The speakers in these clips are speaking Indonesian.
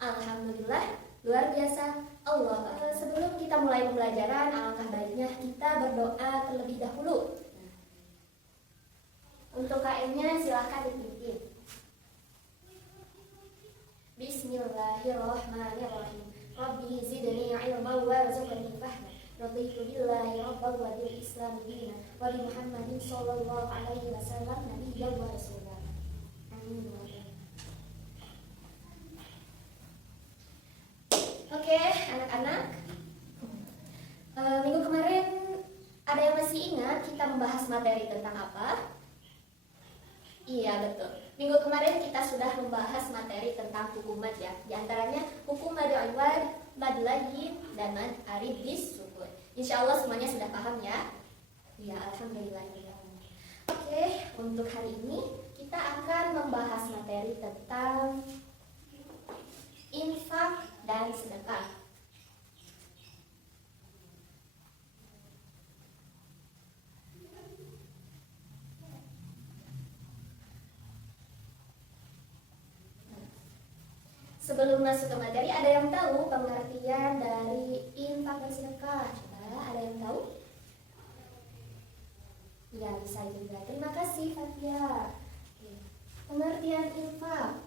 Alhamdulillah, luar biasa. Sebelum kita mulai pembelajaran, alangkah baiknya kita berdoa terlebih dahulu. Untuk KM-nya silahkan dipimpin. Bismillahirrahmanirrahim. Rabbi zidni ilman warzuqni fahma. Raditu billahi rabban wa bil islam dinan wa bi Muhammadin sallallahu alaihi wasallam nabiyyan wa rasulan. Amin. Oke, anak-anak. Minggu kemarin ada yang masih ingat kita membahas materi tentang apa? Iya, betul. Minggu kemarin kita sudah membahas materi tentang hukum mad ya. Di antaranya hukum mad iwad, mad layyin, dan mad arid bis sukun. Insya Allah semuanya sudah paham ya. Ya, alhamdulillah. Oke, untuk hari ini kita akan membahas materi tentang infak dan sedekah. Sebelum masuk ke materi, ada yang tahu pengertian dari infak dan sedekah? Coba, ada yang tahu? Ya, bisa juga. Terima kasih, Fatia. Pengertian infak.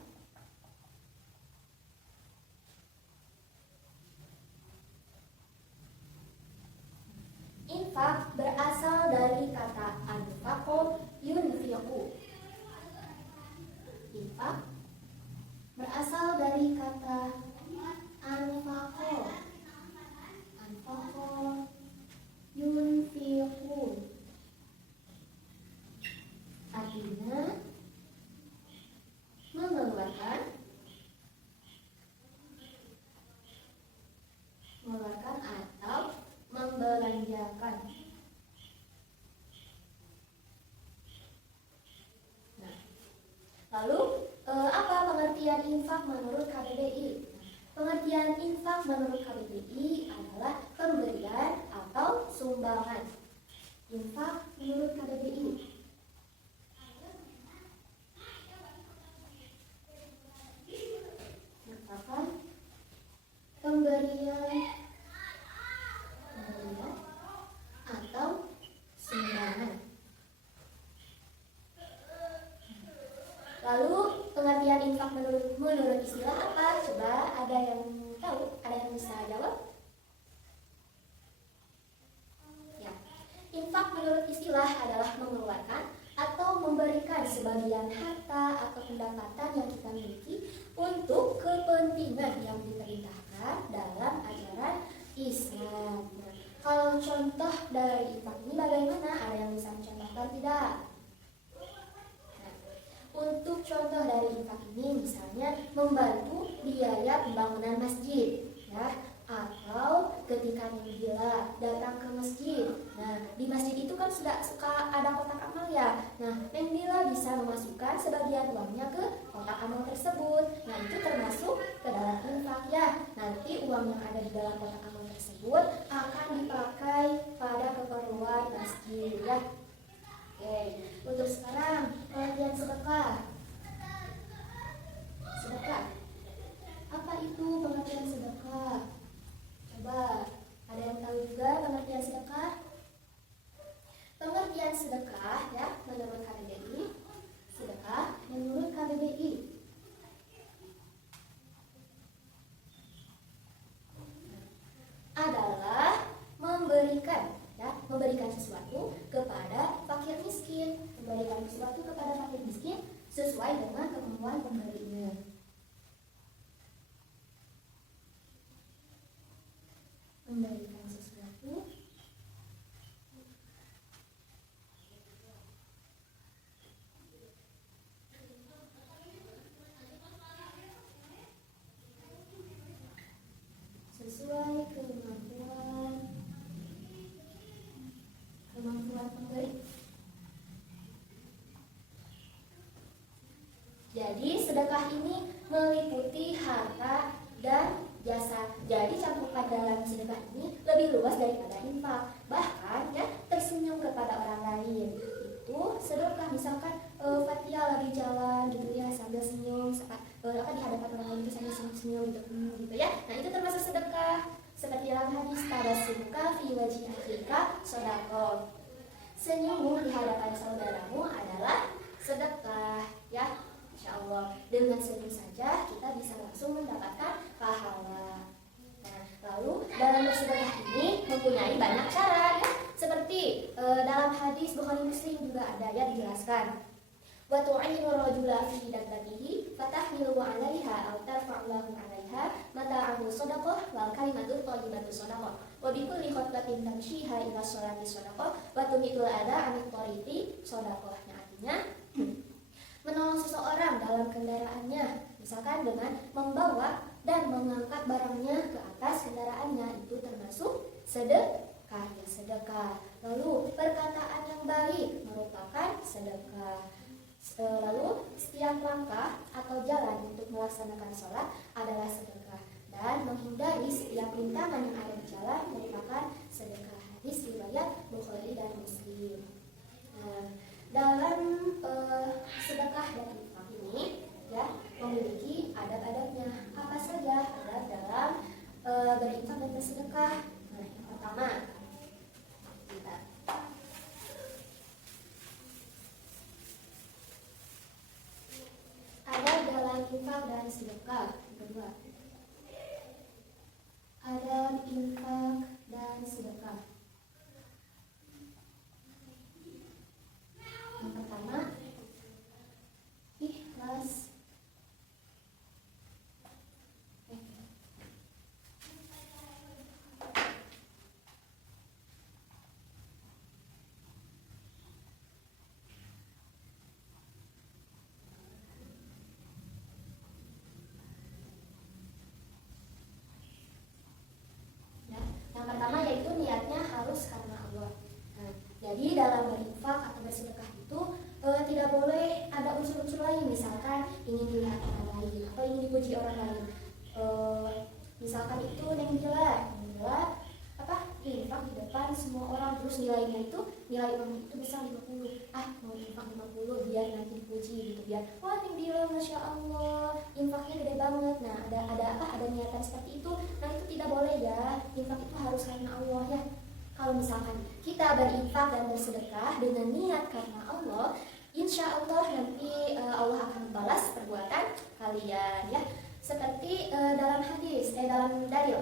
Infak berasal dari kata anfaqo yunfiqu. Infak berasal dari kata anfaqo yunfiqu. Artinya mengeluarkan atau membelanjakan. Nah, lalu apa pengertian infak menurut KBBI? Pengertian infak menurut KBBI adalah pemberian atau sumbangan. Infak menurut KBBI. Merupakan pemberian atau sumbangan. Lalu pengertian infak menurut istilah apa? Coba, ada yang tahu? Ada yang bisa jawab? Ya. Infak menurut istilah adalah mengeluarkan atau memberikan sebagian harta atau pendapatan yang kita miliki untuk kepentingan yang diperintahkan dalam ajaran Islam. Nah, kalau contoh dari infak ini bagaimana? Ada yang bisa mencontohkan tidak? Untuk contoh dari infak ini misalnya membantu biaya pembangunan masjid ya, atau ketika Nabila datang ke masjid. Nah, di masjid itu kan suka ada kotak amal ya. Nah, Nabila bisa memasukkan sebagian uangnya ke kotak amal tersebut. Nah, itu termasuk ke dalam infak ya. Nanti uang yang ada di dalam kotak amal tersebut akan dipakai pada keperluan masjid ya. Oke, untuk sekarang pengertian sedekah. Sedekah. Apa itu pengertian sedekah? Coba, ada yang tahu juga pengertian sedekah? Pengertian sedekah ya menurut KBBI. Sedekah menurut KBBI adalah memberikan sesuatu kepada fakir miskin, sesuai dengan kemampuan pemberinya. Memberikan sesuatu sesuai kemampuan pemberi. Jadi sedekah ini meliputi harta dan jasa. Jadi cakupan dalam sedekah ini lebih luas daripada infak. Bahkan ya tersenyum kepada orang lain itu sedekah. Misalkan Fatia lagi jalan gitu ya sambil senyum di hadapan orang lain itu sambil senyum senyum gitu ya. Nah itu termasuk sedekah. Seperti dalam hadis tabassuka fi wajhi akhika sedekah. Senyummu di hadapan saudaramu adalah sedekah ya. Insya Allah dengan senyum saja kita bisa langsung mendapatkan pahala. Nah, lalu dalam bersedekah ini mempunyai banyak cara ya. Seperti dalam hadis Bukhari Muslim juga ada ya dijelaskan. Wa tu'inu rajula fi dabbatihi fatahmilu 'alaiha aw tarfa'u lahu 'alaiha mata'ahu shadaqah wal kalimatu thayyibatu shadaqah wa bi kulli khatwatin tamshiha ila sholati shadaqah wa tumitul adha 'anil tariqi shadaqah. Nah, artinya menolong seseorang dalam kendaraannya, misalkan dengan membawa dan mengangkat barangnya ke atas kendaraannya, itu termasuk sedekah ya, sedekah. Lalu perkataan yang baik merupakan sedekah. Lalu setiap langkah atau jalan untuk melaksanakan sholat adalah sedekah, dan menghindari setiap rintangan yang ada di jalan merupakan sedekah. Hadis riwayat Bukhari dan Muslim. Nah, dalam sedekah dan infak ini ya memiliki adab-adabnya. Apa saja adab dalam berinfak dan bersedekah? Nah, yang pertama adab dalam infak dan sedekah. Yang kedua adab infak dan sedekah. Yang pertama, ikhlas. Yang pertama yaitu niatnya harus karena Allah. Nah, jadi dalam berinfak atau bersedekah itu tidak boleh ada unsur-unsur lain, misalkan ingin dilihat orang lain atau ingin dipuji orang lain. Misalkan itu neng Jela apa infak di depan semua orang, terus nilainya itu nilai uangnya itu besar 50, mau infak 50 biar nanti dipuji gitu, biar wah neng Jela masya Allah infaknya gede banget. Nah ada niatan seperti itu. Nah itu tidak boleh ya, infak itu harus karena Allah ya. Kalau misalkan kita berinfak dan bersedekah dengan niat karena Allah, insya Allah nanti Allah akan membalas perbuatan kalian ya. Seperti dalam hadis, dalam dalil,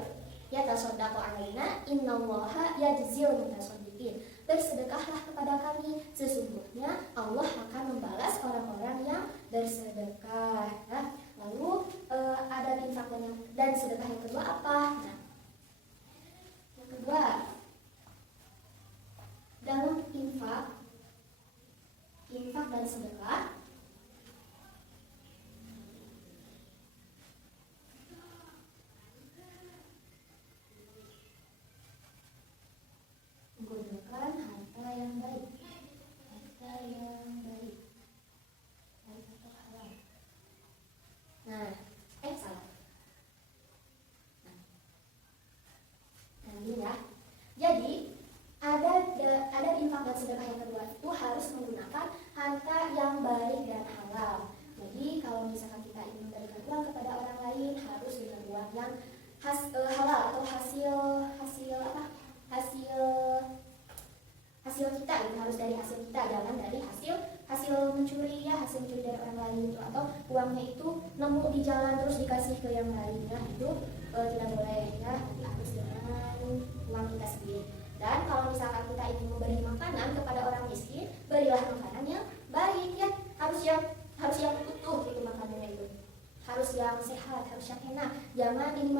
ya tasaddaqu alaina innallaha yajzil mutasaddiqin. Bersedekahlah kepada kami, sesungguhnya Allah akan membalas orang-orang yang bersedekah. Nah, lalu ada infak dan sedekah yang kedua apa? Nah, yang kedua dalam infak dan sedekah menggunakan harta yang baik, baik atau halal. Nah, salah. Nah, ini ya. Jadi ada infak dan sedekah yang kedua itu harus menggunakan harta yang baik dan halal. Jadi kalau misalkan kita ingin memberikan uang kepada orang lain harus dengan uang yang halal atau hasil kita, itu harus dari hasil kita, jangan dari hasil mencuri ya, hasil mencuri dari orang lain itu, atau uangnya itu nemu di jalan terus dikasih ke yang lainnya, itu tidak boleh ya, harus dengan uang kita sendiri. Dan kalau misalkan kita ingin memberi makanan kepada orang miskin, berilah makanan yang baik ya, harus yang utuh gitu makanannya itu, harus yang sehat, harus yang enak. Jangan ini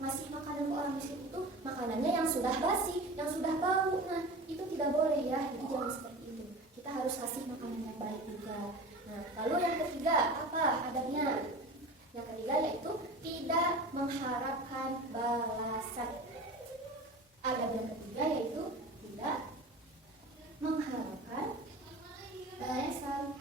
ngasih makanan ke orang miskin itu makanannya yang sudah basi, yang sudah bau. Nah itu tidak boleh ya, jadi jangan seperti itu. Kita harus kasih makanan yang baik juga. Nah lalu yang ketiga apa adabnya? Yang ketiga yaitu tidak mengharapkan balasan. Adab yang ketiga yaitu tidak mengharapkan balasan.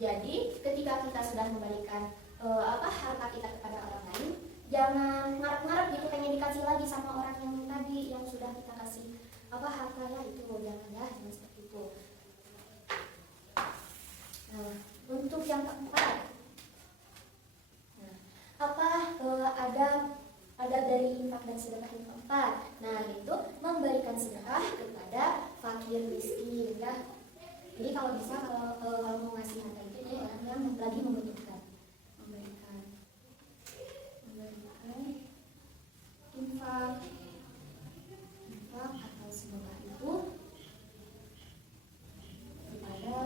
Jadi ketika kita sudah memberikan harta kita kepada orang lain, jangan ngarep-ngarep gitu pengen dikasih lagi sama orang yang tadi yang sudah kita kasih hartanya itu, jangan seperti itu. yang keempat. Nah, ada dari infak dan sedekah yang keempat. Nah, itu memberikan sedekah kepada fakir miskin ya. Jadi kalau bisa kalau mau ngasih harta itu jadi orang yang lagi membutuhkan. Memberikan infak atau sedekah itu kepada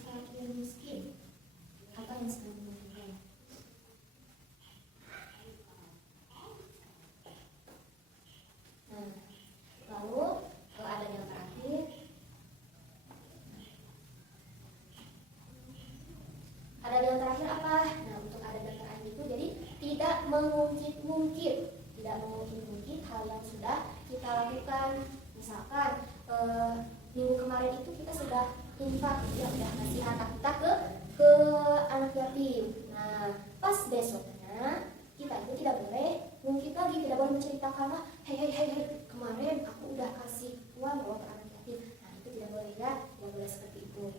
fakir miskin atau yang sedang membutuhkan. Nah, lalu ada yang terakhir. Ada yang terakhir apa? Nah, untuk ada yang terakhir itu jadi tidak mengungkit-ungkit hal yang sudah kita lakukan. Misalkan minggu kemarin itu kita sudah infak, ya udah ngasih harta kita ke anak yatim. Nah, pas besoknya kita itu tidak boleh mungkin lagi, tidak boleh menceritakan hei kemarin aku udah kasih uang loh ke anak yatim. Nah, itu tidak boleh ya, tidak boleh seperti itu.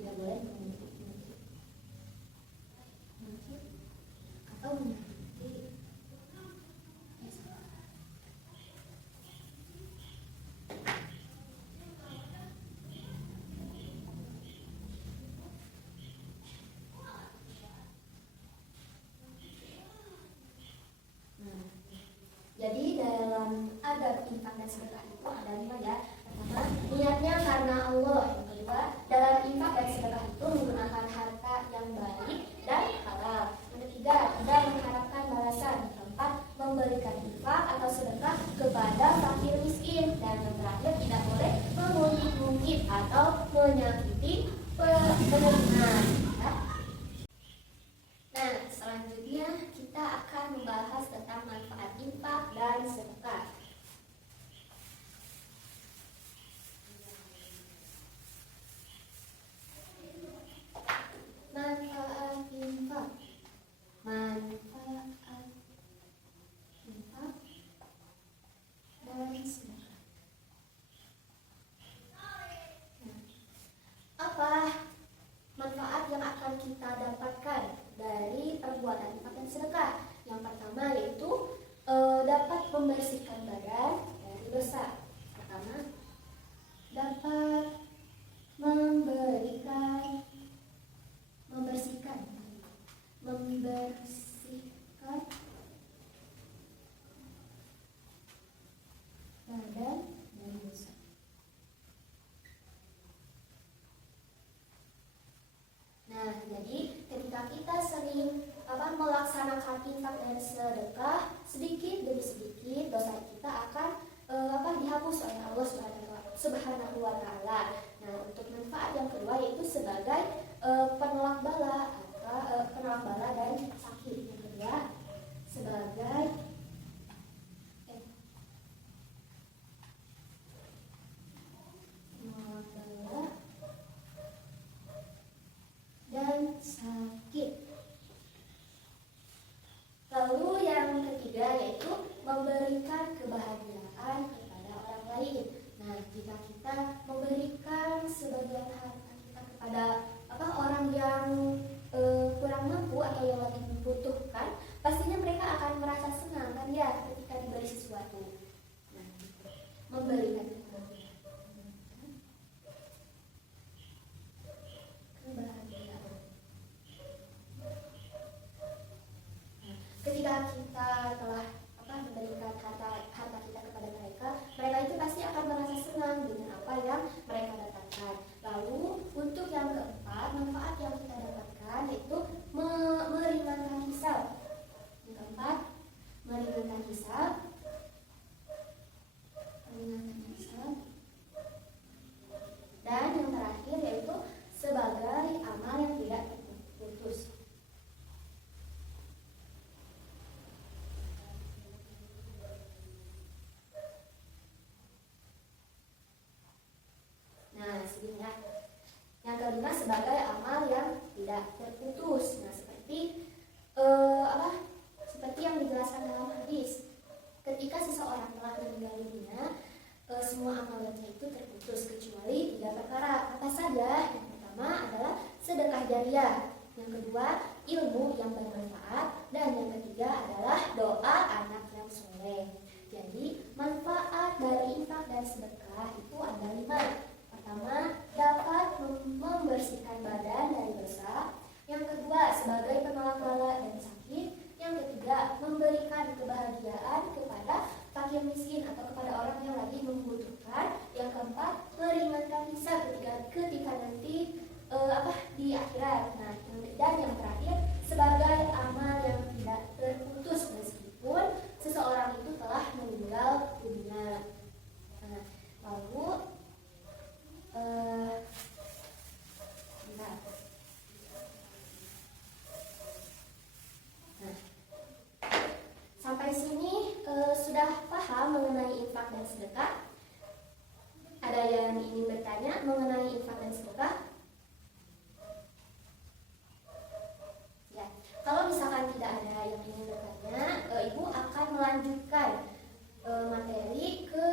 Tidak boleh mengungkit atau menyakiti. Jadi dalam adab infak dan sedekah itu ada 5 ya. Pertama, niatnya karena Allah. Yang kedua, dalam infak dan sedekah itu menggunakan harta yang baik dan halal. Yang ketiga, tidak mengharapkan balasan. Yang keempat, memberikan infak atau sedekah kepada fakir miskin. Dan yang terakhir, tidak boleh mengungkit-ungkit atau menyakiti penerima. Nah, selanjutnya kita akan membahas tentang manfaat infak dan sedekah. Manfaat infak dan sedekah. Apa manfaat yang akan kita dapatkan dari perbuatan infak dan sedekah? Yang pertama yaitu dapat membersihkan badan dari dosa. Pertama, dapat membersihkan badan dari dosa. Nah, jadi ketika kita sering melaksanakan infak dan sedekah, sedikit demi sedikit dosa kita akan dihapus oleh Allah Subhanahu wa taala. Nah, untuk manfaat yang kedua yaitu sebagai penolak bala dan sakit. Yang kedua sebagai penolak bala dan sakit. Lalu yang ketiga yaitu memberikan kebahagiaan kepada orang lain. Nah, jika kita memberikan kelima sebagai amal yang tidak terputus. Nah, seperti yang dijelaskan dalam hadis, ketika seseorang telah meninggal dunia, semua amalnya itu terputus kecuali 3 perkara. Apa saja? Yang pertama adalah sedekah jariah, yang kedua ilmu yang bermanfaat, dan yang ketiga adalah doa anak yang soleh. Jadi manfaat dari infak dan sedekah itu ada 5. Pertama, dapat membersihkan badan dari dosa. Yang kedua, sebagai penolak bala dan sakit. Yang ketiga, memberikan kebahagiaan kepada fakir miskin atau kepada orang yang lagi membutuhkan. Yang keempat, meringankan hisab ketika nanti di akhirat. Nah, dan yang terakhir, sebagai amal yang tidak terputus meskipun seseorang itu telah meninggal dunia. Nah, lalu sampai sini sudah paham mengenai infak dan sedekah? Ada yang ingin bertanya mengenai infak dan sedekah? Ya, kalau misalkan tidak ada yang ingin bertanya, Ibu akan melanjutkan materi ke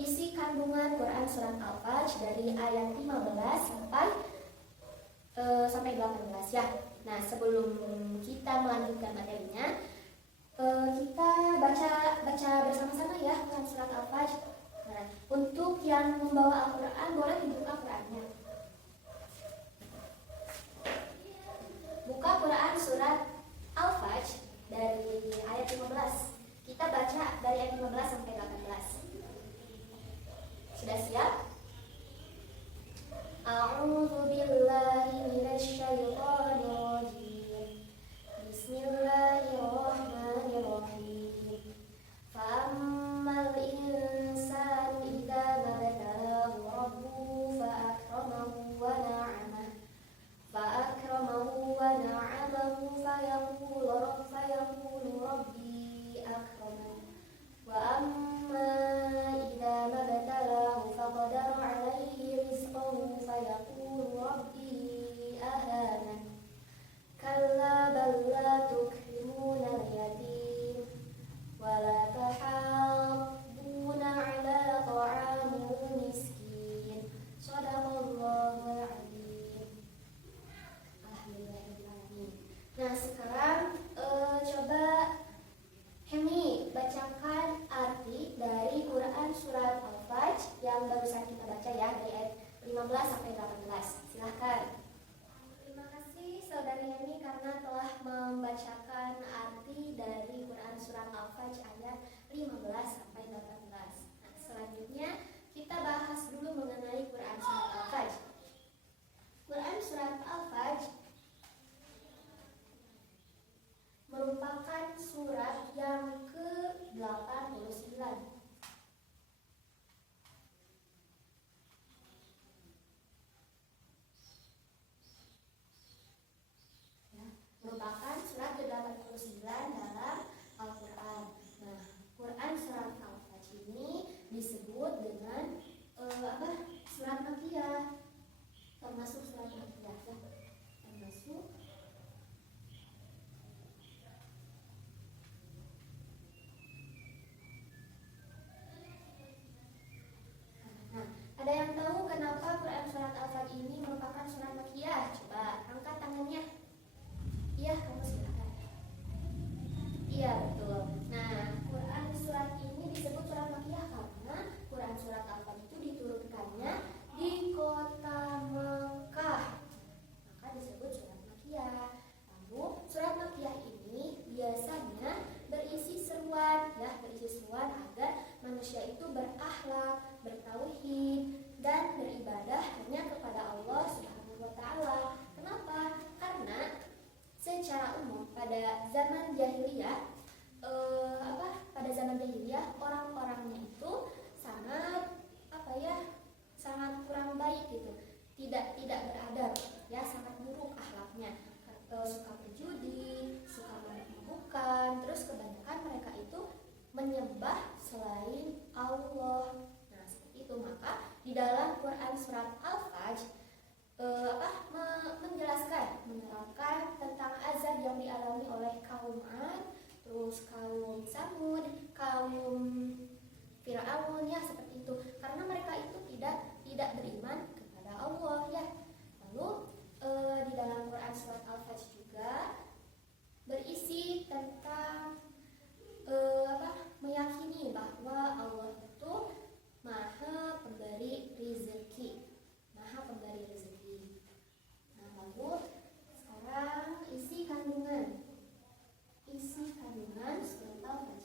isi kandungan Quran Surat Al-Fajr dari ayat 15 sampai 18 ya. Nah, sebelum kita melanjutkan materinya, kita baca bersama-sama ya Quran Surat Al-Fajr. Nah, untuk yang membawa Al-Quran boleh dibuka Qurannya. Buka Quran Surat Al-Fajr dari ayat 15. Kita baca dari ayat 15 sampai 18. Sudah siap? A'udzu billahi minasy syaithanir rajim. Bismillahirrahmanirrahim. Fa'ammal insanu idza mabtalahu rabbuhu fa'akramahu wa na'amahu fayaqulu rabbi akraman. Wa amma idza mabtalahu faqadara 'alaihi rizqahu fayaqulu rabbi ahanan. Kalla bal la tukrimuna al-yatim wa la tahadduna 'ala ta'amil miskin. Shadaqallahul 'azim. Alhamdulillahirrahmanirrahim. Nah, sekarang coba Hemi bacakan arti dari Quran Surat Al-Fajr yang barusan kita baca ya, dari ayat 15 sampai 18. Silahkan. Terima kasih Saudari Hemi karena telah membacakan arti dari Quran Surat Al-Fajr ayat 15 sampai 18. Nah, selanjutnya kita bahas dulu mengenai Quran Surat Al-Fajr. Quran Surat Al-Fajr merupakan surat yang ke-89. Ya, merupakan surat ke-89 dalam Al-Quran. Nah, Quran Surat Al-Fajr ini disebut dengan surat Makkiyah, termasuk surat Makkiyah ya. Ada yang tahu kenapa Quran Surat Al-Fajr ini merupakan surat Makkiyah? Coba angkat tangannya. Iya, kamu silakan. Iya, betul. Nah, Quran surat ini disebut surat Makkiyah karena Quran Surat Al-Fajr itu diturunkannya di kota Mekah. Maka disebut surat Makkiyah. Lalu, surat Makkiyah ini biasanya berisi seruan agar manusia itu berakhlak, bertauhid, dan beribadah hanya kepada Allah Subhanahu wa Ta'ala. Kenapa? Karena secara umum pada zaman jahiliyah, orang-orangnya itu sangat kurang baik gitu, tidak beradab, ya, sangat buruk akhlaknya, suka berjudi, suka memabukkan, terus kebanyakan mereka itu menyembah selain Allah. Nah, seperti itu. Maka di dalam Quran Surat Al-Fajr yang dialami oleh kaum Ad, terus kaum Samud, kaum Firaun ya seperti itu. Karena mereka itu tidak beriman kepada Allah ya. Lalu di dalam Quran surat Al-Fajr juga berisi tentang meyakini bahwa Allah itu Maha pemberi rezeki, Maha pemberi rezeki. Nah, lalu sekarang isi kandungan surat Al-Fajr.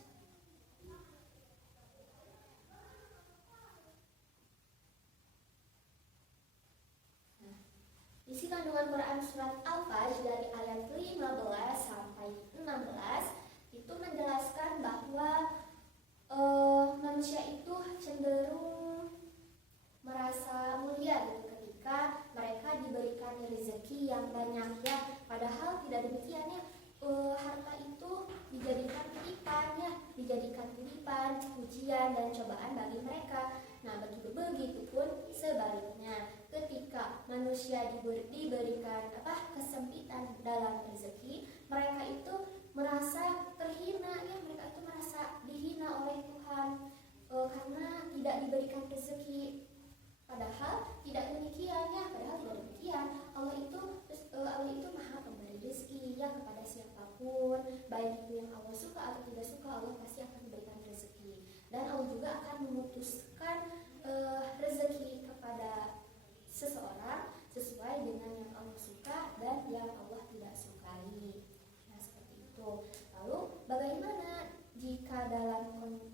Nah, isi kandungan Quran surat Al-Fajr dari ayat 15 sampai 16 itu menjelaskan bahwa manusia itu cenderung merasa mulia gitu ketika mereka diberikan rezeki yang banyak ya. Padahal tidak demikian ya. Harta itu dijadikan titipan, ujian dan cobaan bagi mereka. Nah, begitu pun sebaliknya, ketika manusia diberikan kesempitan dalam rezeki, mereka itu merasa terhina ya, mereka itu merasa dihina oleh Tuhan karena tidak diberikan rezeki. Padahal tidak demikian ya, Allah itu Maha pemberi rezeki ya kepada siapapun, baik itu yang Allah suka atau tidak suka, Allah pasti akan memberikan rezeki. Dan Allah juga akan memutuskan rezeki kepada seseorang sesuai dengan yang Allah suka dan yang Allah tidak sukai. Nah, seperti itu. Lalu bagaimana jika dalam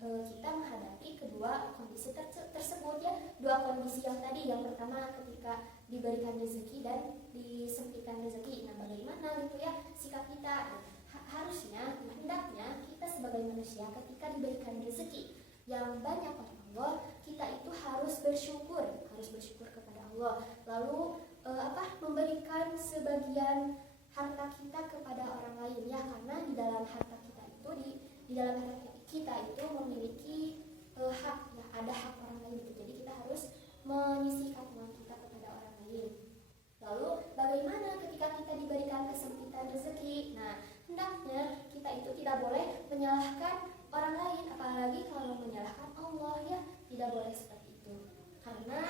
kita menghadapi kedua kondisi tersebut ya, dua kondisi yang tadi, yang pertama ketika diberikan rezeki dan disempitkan rezeki. Nah, bagaimana gitu ya sikap kita? Harusnya, hendaknya kita sebagai manusia ketika diberikan rezeki yang banyak oleh Allah, kita itu harus bersyukur kepada Allah. Lalu memberikan sebagian harta kita kepada orang lain ya, karena di dalam harta kita itu di dalam harta kita itu memiliki hak ya, ada hak orang lain gitu. Jadi kita harus menyisihkan uang kita kepada orang lain. Lalu bagaimana ketika kita diberikan kesempitan rezeki? Nah, hendaknya kita itu tidak boleh menyalahkan orang lain, apalagi kalau menyalahkan Allah ya, tidak boleh seperti itu. Karena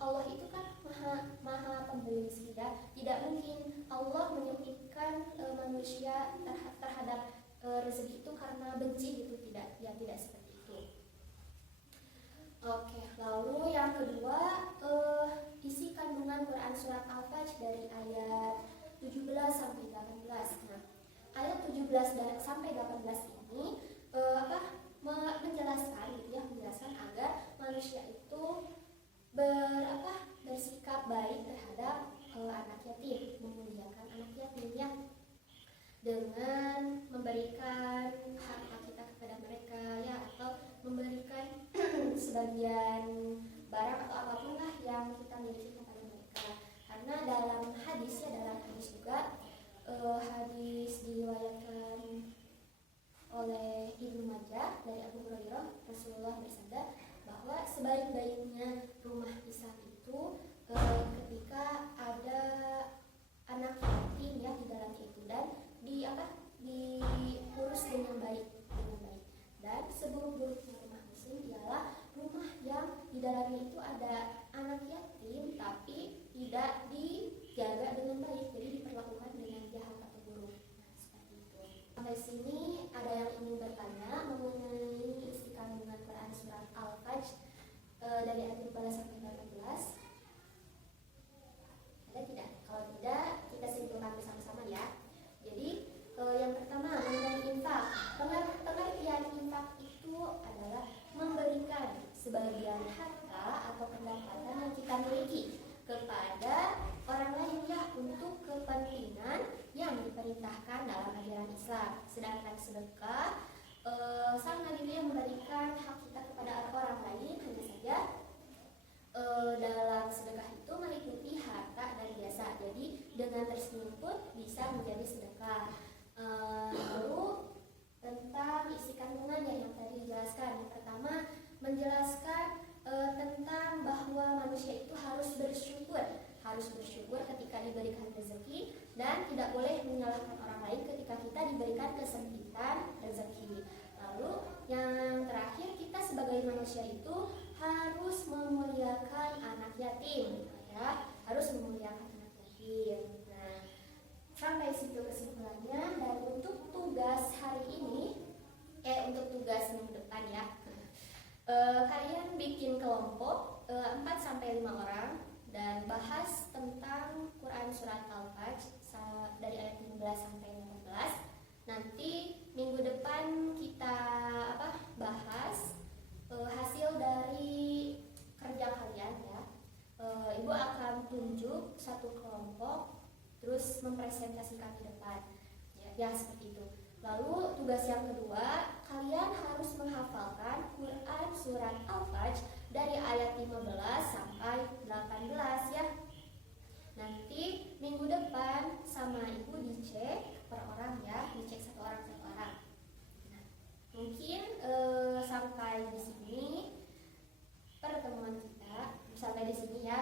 Allah itu kan maha pemberi rezeki ya. Tidak mungkin Allah menyempitkan manusia terhadap rezeki itu karena benci gitu, tidak seperti itu. Oke, lalu yang kedua isi kandungan Quran surat Al-Fajr dari ayat 17 sampai 18. Nah, ayat 17 sampai 18 ini menjelaskan agar manusia itu bersikap baik terhadap anak yatim, memuliakan anak yatim ya, dengan memberikan harta kita kepada mereka ya, atau memberikan sebagian barang atau apapun lah yang kita miliki kepada mereka. Karena dalam hadis juga hadis diriwayatkan oleh Ibnu Majah dari Abu Hurairah, Rasulullah bersabda bahwa sebaik-baiknya rumah Islam itu ketika ada anak yatim ya di dalamnya itu, dan diurus dengan baik. Dan seburuk-buruknya rumah muslim ialah rumah yang di dalamnya itu ada anak yatim tapi tidak dijaga dengan baik, jadi diperlakukan dengan jahat atau buruk. Nah, seperti itu. Sampai sini ada yang ingin bertanya mengenai isi kandungan Quran surat Al-Fajr dari ayat 15 sampai 18? Ada tidak? Kalau tidak, kita simpulkan bersama-sama ya. Jadi yang pertama mengenai infak. Pengertian infak itu adalah memberikan sebagian harta atau pendapatan yang kita miliki kepada orang lain ya, untuk kepentingan yang diperintahkan dalam ajaran Islam. Sedangkan sedekah sama gitu yang memberikan hak kita kepada orang lain, hanya saja dalam sedekah itu meliputi harta dan jasa. Jadi dengan tersebut pun bisa menjadi sedekah. Lalu tentang isi kandungannya yang tadi dijelaskan. Yang pertama menjelaskan tentang bahwa manusia itu harus bersyukur harus bersyukur ketika diberikan rezeki dan tidak boleh menyalahkan orang lain ketika kita diberikan kesempitan rezeki. Lalu yang terakhir, kita sebagai manusia itu harus memuliakan anak yatim, ya, harus memuliakan anak yatim. Nah, sampai situ kesimpulannya. Dan untuk tugas hari ini, untuk tugas minggu depan ya, kalian bikin kelompok 4-5 orang dan bahas tentang Quran Surat Al-Fajr dari ayat 15 sampai 15. Nanti minggu depan kita bahas hasil dari kerja kalian ya. Ibu akan tunjuk satu kelompok terus mempresentasikan di depan ya seperti itu. Lalu tugas yang kedua, kalian harus menghafalkan Quran Surat Al-Fajr dari ayat 15 sampai 18 ya. Nanti minggu depan sama ibu dicek per orang ya, dicek satu orang. Nah, mungkin sampai di sini pertemuan kita, sampai di sini ya